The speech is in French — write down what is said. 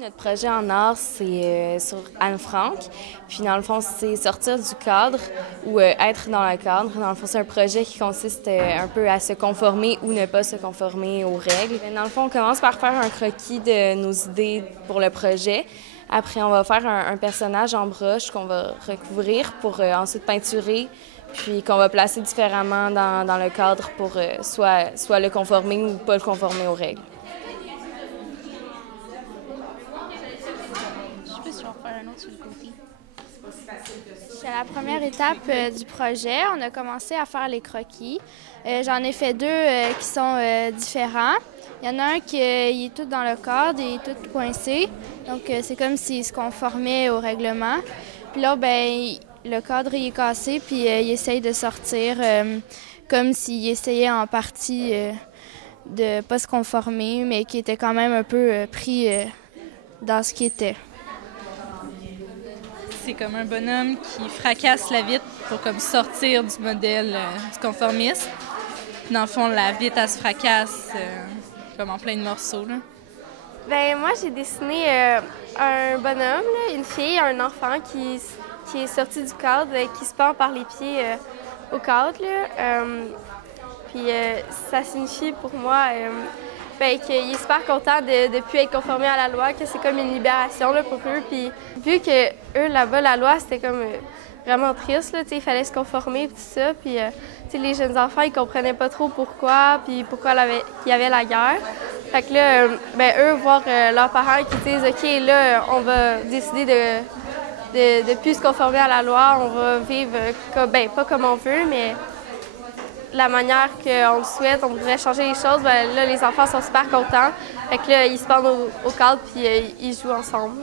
Notre projet en art, c'est sur Anne Frank. Puis dans le fond, c'est sortir du cadre ou être dans le cadre. Dans le fond, c'est un projet qui consiste un peu à se conformer ou ne pas se conformer aux règles. Dans le fond, on commence par faire un croquis de nos idées pour le projet. Après, on va faire un personnage en broche qu'on va recouvrir pour ensuite peinturer, puis qu'on va placer différemment dans le cadre pour soit le conformer ou pas le conformer aux règles. Je sais pas si on va faire un autre sur le côté. C'est la première étape du projet. On a commencé à faire les croquis. J'en ai fait deux qui sont différents. Il y en a un qui est tout dans le cadre, il est tout coincé. Donc, c'est comme s'il se conformait au règlement. Puis là, ben, le cadre il est cassé, puis il essaye de sortir comme s'il essayait en partie de ne pas se conformer, mais qui était quand même un peu pris dans ce qu'il était. C'est comme un bonhomme qui fracasse la vitre pour comme sortir du modèle du conformisme. Dans le fond, la vitre, elle se fracasse comme en plein de morceaux. Là. Ben moi, j'ai dessiné un bonhomme, là, une fille, un enfant qui est sorti du cadre, qui se pend par les pieds au cadre. Là. Puis ça signifie pour moi qu'il est super content de ne plus être conformé à la loi, que c'est comme une libération là, pour eux. Puis vu que eux, là-bas, la loi, c'était comme vraiment triste, là, il fallait se conformer et tout ça. Puis les jeunes enfants, ils comprenaient pas trop pourquoi, puis pourquoi il y avait la guerre. Fait que là, eux, voir leurs parents qui disent « OK, là, on va décider de plus se conformer à la loi, on va vivre, pas comme on veut, mais la manière qu'on le souhaite, on voudrait changer les choses, ben là, les enfants sont super contents. Fait que là, ils se pendent au cadre puis ils jouent ensemble. »